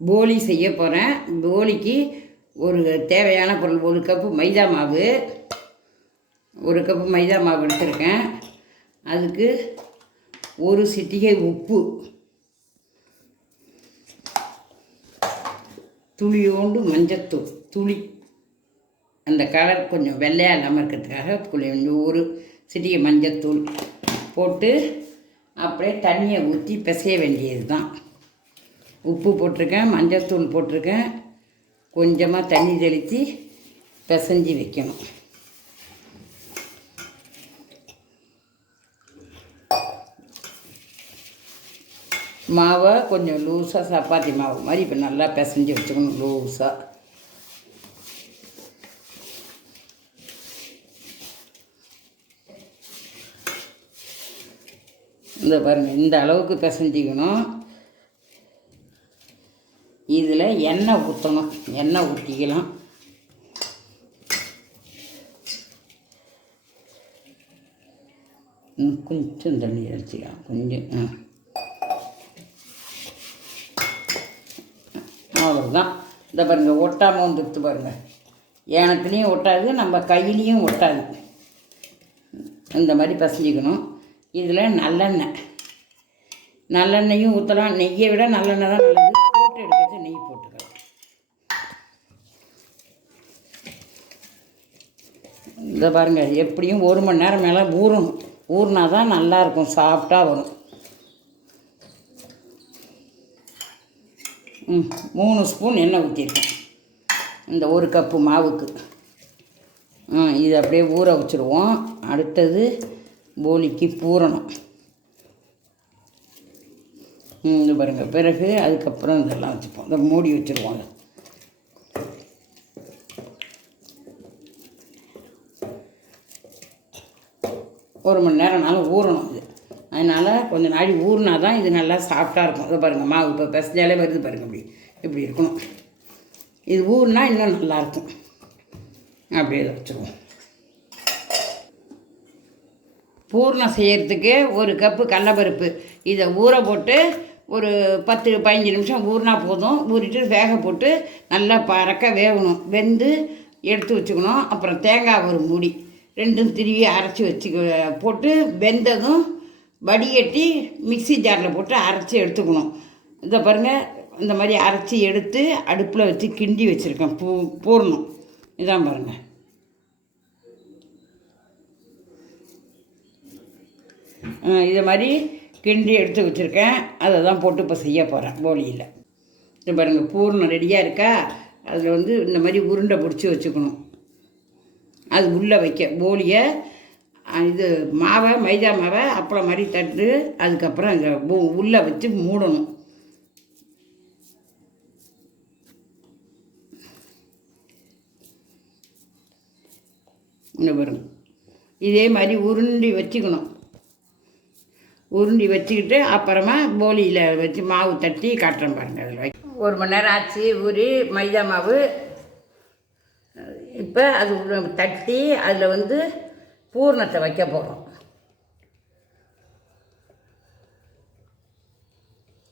போலி செய்ய போகிறேன். போலிக்கு ஒரு தேவையான பொருள் 1 கப்பு மைதா மாவு, 1 கப்பு மைதா மாவு எடுத்துருக்கேன். அதுக்கு 1 சிட்டிகை உப்பு, துளியோண்டு மஞ்சத்தூள், துளி அந்த கலர் கொஞ்சம் வெள்ளையாக இல்லாமல் இருக்கிறதுக்காக கொஞ்சம் 1 சிட்டிகை மஞ்சத்தூள் போட்டு அப்படியே தண்ணியை ஊற்றி பிசைய வேண்டியது தான். உப்பு போட்டிருக்கேன், மஞ்சத்தூள் போட்டிருக்கேன், கொஞ்சமாக தண்ணி தெளித்து பிசைஞ்சி வைக்கணும். மாவை கொஞ்சம் லூஸாக சப்பாத்தி மாவு மாதிரி இப்போ நல்லா பிசைஞ்சி வச்சுக்கணும் லூஸாக. இந்த பாருங்கள், இந்த அளவுக்கு பிசைஞ்சிக்கணும். இதில் எண்ணெய் ஊற்றணும், எண்ணெய் ஊற்றிக்கலாம். கொஞ்சம் தண்ணி அடிச்சிக்கலாம், கொஞ்சம். அவ்வளோதான். இந்த பாருங்கள், ஒட்டாமல் வந்துடுத்து பாருங்கள். எனக்குலேயும் ஒட்டாது, நம்ம கையிலையும் ஒட்டாது. இந்த மாதிரி பிசைஞ்சிக்கணும். இதில் நல்லெண்ணெயும் ஊற்றலாம். நெய்யை விட நல்லெண்ணெய் தான் நல்லது. போட்டு எடுக்கிறது நெய் போட்டுக்கலாம். இந்த பாருங்கள், எப்படியும் 1 மணி நேரம் மேலே ஊறணும். ஊறினா தான் நல்லாயிருக்கும், சாஃப்டாக வரும். 3 ஸ்பூன் எண்ணெய் ஊற்றிருக்கேன் இந்த 1 கப்பு மாவுக்கு. இது அப்படியே ஊற வச்சுருவோம். அடுத்தது போலிக்கு பூரணம். இது பாருங்கள். பிறகு அதுக்கப்புறம் இதெல்லாம் வச்சுப்போம். இதை மூடி வச்சுருவோம். ஒரு மணி நேரம்னாலும் ஊறணும் இது. அதனால் கொஞ்சம் நாடி ஊறினா தான் இது நல்லா சாஃப்டாக இருக்கும். இதை பாருங்கள், மாவு இப்போ பிசைஞ்சாலே வருது பாருங்கள். இப்படி இருக்கணும். இது ஊறினா இன்னும் நல்லாயிருக்கும். அப்படியே இதை வச்சுருவோம். பூர்ணம் செய்கிறதுக்கு 1 கப்பு கடலப்பருப்பு இதை ஊற போட்டு ஒரு 10-15 நிமிஷம் ஊறினா போதும். ஊறிட்டு வேக போட்டு நல்லா பறக்க வேகணும். வெந்து எடுத்து வச்சுக்கணும். அப்புறம் தேங்காய் ஒரு மூடி 2ம் திருவி அரைச்சி வச்சு போட்டு வெந்ததும் வடிகட்டி மிக்ஸி ஜாரில் போட்டு அரைச்சி எடுத்துக்கணும். இதை பாருங்கள், இந்த மாதிரி அரைச்சி எடுத்து அடுப்பில் வச்சு கிண்டி வச்சுருக்கேன். பூர்ணம் இதான் பாருங்கள். இதை மாதிரி கிண்டி எடுத்து வச்சுருக்கேன். அதை தான் போட்டு இப்போ செய்ய போகிறேன் போலியில். இது பாருங்கள், பூர்ணம் ரெடியாக இருக்கா. அதில் இந்த மாதிரி உருண்டை பிடிச்சி வச்சுக்கணும். அது உள்ளே வைக்க போலியை இது மாவை மைதா மாவை அப்பளம் மாதிரி தட்டு, அதுக்கப்புறம் அங்கே உள்ளே வச்சு மூடணும். இன்னும் பாருங்க, இதே மாதிரி உருண்டி வச்சுக்கணும். உருண்டி வச்சுக்கிட்டு அப்புறமா போலியில் வச்சு மாவு தட்டி காட்டுறேன் பாருங்கள். அதில் 1 மணி நேரம் ஆச்சு ஊறி மைதா மாவு. இப்போ அது தட்டி அதில் பூர்ணத்தை வைக்க போகிறோம்.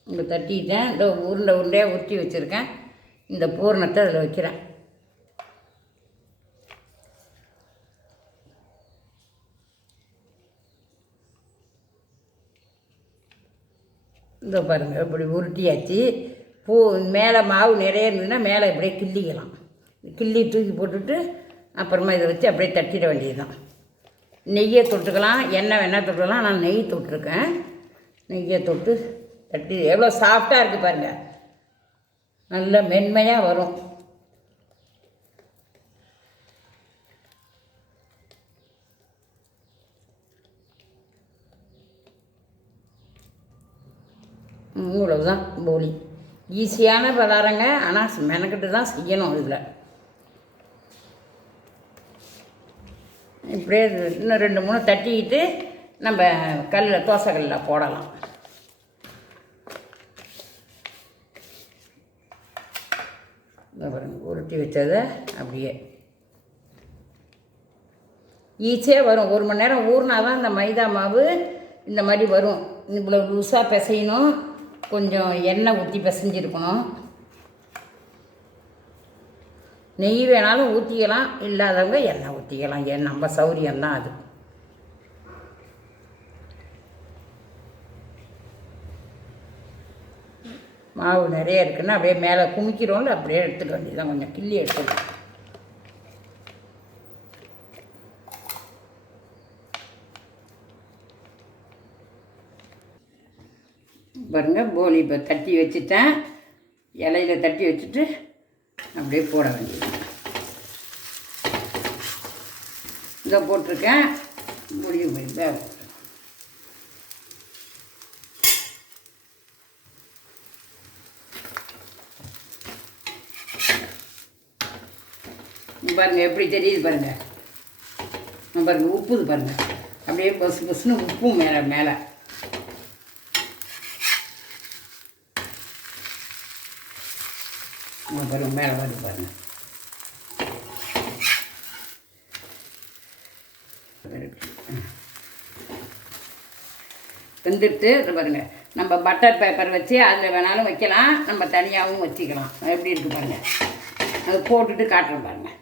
இங்கே தட்டிட்டேன். இந்த உருண்டையாக உருட்டி வச்சுருக்கேன். இந்த பூர்ணத்தை அதில் வைக்கிறேன். இந்த பாருங்கள், இப்படி உருட்டியாச்சு. மேலே மாவு நிறைய இருந்ததுன்னா மேலே இப்படியே கிள்ளிக்கலாம். கிள்ளி தூக்கி போட்டுட்டு அப்புறமா இதை வச்சு அப்படியே தட்டிட வேண்டியது தான். நெய்யை தொட்டுக்கலாம், எண்ணெய் வேணால் தொட்டுக்கலாம். நான் நெய் தொட்டிருக்கேன். நெய்யை தொட்டு தட்டி எவ்வளோ சாஃப்டாக இருக்குது பாருங்கள். நல்ல மென்மையாக வரும். இவ்வளவுதான் போலி. ஈஸியான பலகாரங்க, ஆனால் மெனக்கிட்டு தான் செய்யணும். இதில் இப்படியே இன்னும் 2-3 தட்டிக்கிட்டு நம்ம தோசை கல்லில் போடலாம். உருட்டி வச்சதை அப்படியே ஈஸியாக வரும். 1 மணி நேரம் ஊறினா தான் இந்த மைதா மாவு இந்த மாதிரி வரும். இவ்வளோ லூஸாக பிசையணும். கொஞ்சம் எண்ணெய் ஊற்றி பிசைஞ்சிருக்கணும். நெய் வேணாலும் ஊற்றிக்கலாம், இல்லாதவங்க எண்ணெய் ஊற்றிக்கலாம். ஏன் நம்ம சௌரியம்தான் அது. மாவு நிறைய இருக்குன்னா அப்படியே மேலே குமிக்கிறோம்ல, அப்படியே எடுத்துக்க வேண்டியதான். கொஞ்சம் கிள்ளி எடுத்துக்கலாம். பாருங்கள், போலி இப்போ தட்டி வச்சுட்டேன். இலையில தட்டி வச்சுட்டு அப்படியே போட வேண்டியது. இதை போட்டிருக்கேன். முடிவு போய் வேக போட்டுருக்கேன். பாருங்கள் எப்படி தெரியுது பாருங்கள். பாருங்கள் உப்புது பாருங்கள், அப்படியே பசு பசுன்னு உப்பும் மேலே மேலே. பாருங்கள் மேலே வருது பாருங்கள். வெந்துட்டு பாருங்கள். நம்ம பட்டர் பேப்பர் வச்சு அதில் வேணாலும் வைக்கலாம், நம்ம தனியாகவும் வச்சுக்கலாம். எப்படி இருக்குது பாருங்கள். அதை போட்டுட்டு காட்டுறேன் பாருங்கள்.